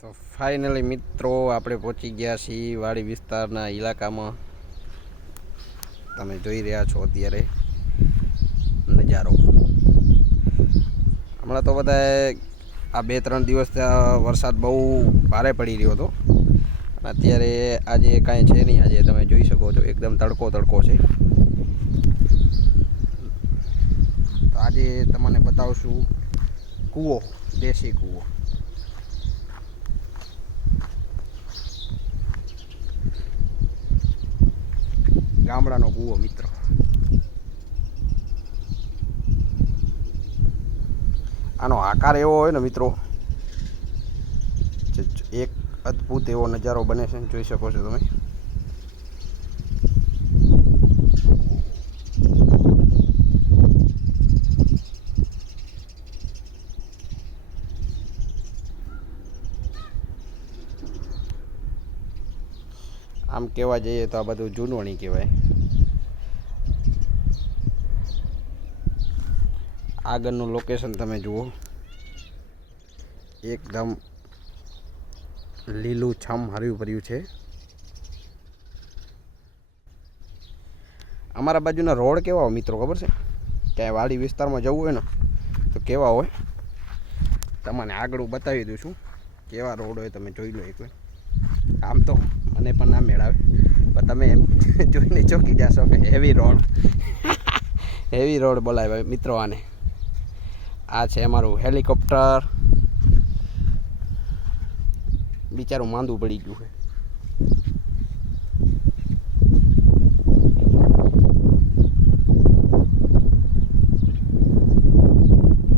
તો ફાઇનલી મિત્રો આપણે પહોંચી ગયા છીએ વાડી વિસ્તારના ઇલાકામાં. તમે જોઈ રહ્યા છો અત્યારે નજારો. હમણાં તો બધા આ 2-3 દિવસ વરસાદ બહુ ભારે પડી રહ્યો હતો. અત્યારે આજે કાંઈ છે નહીં. આજે તમે જોઈ શકો છો એકદમ તડકો છે. તો આજે તમને બતાવશું કૂવો, દેશી કૂવો. ગામડાનો કૂવો મિત્રો. આનો આકાર એવો હોય ને મિત્રો, એક અદ્ભુત એવો નજારો બને છે, જોઈ શકો છો તમે. આમ કહેવા જઈએ તો આ બધું જૂનવાણી કહેવાય. આગળનું લોકેશન તમે જુઓ, એકદમ લીલું છમ હર્યું ભર્યું છે. અમારા બાજુના રોડ કેવા હોય મિત્રો ખબર છે? ક્યાંય વાડી વિસ્તારમાં જવું હોય ને તો કેવા હોય તમને આગળ બતાવી દઉં છું. કેવા રોડ હોય તમે જોઈ લો એકવાર. આમ તો મને પણ ના મેળાવે, પણ તમે એમ જોઈને ચોંકી જશો કે હેવી રોડ બોલાય મિત્રો આને. આ છે અમારું હેલિકોપ્ટર. બિચારું માંદું પડી ગયું છે.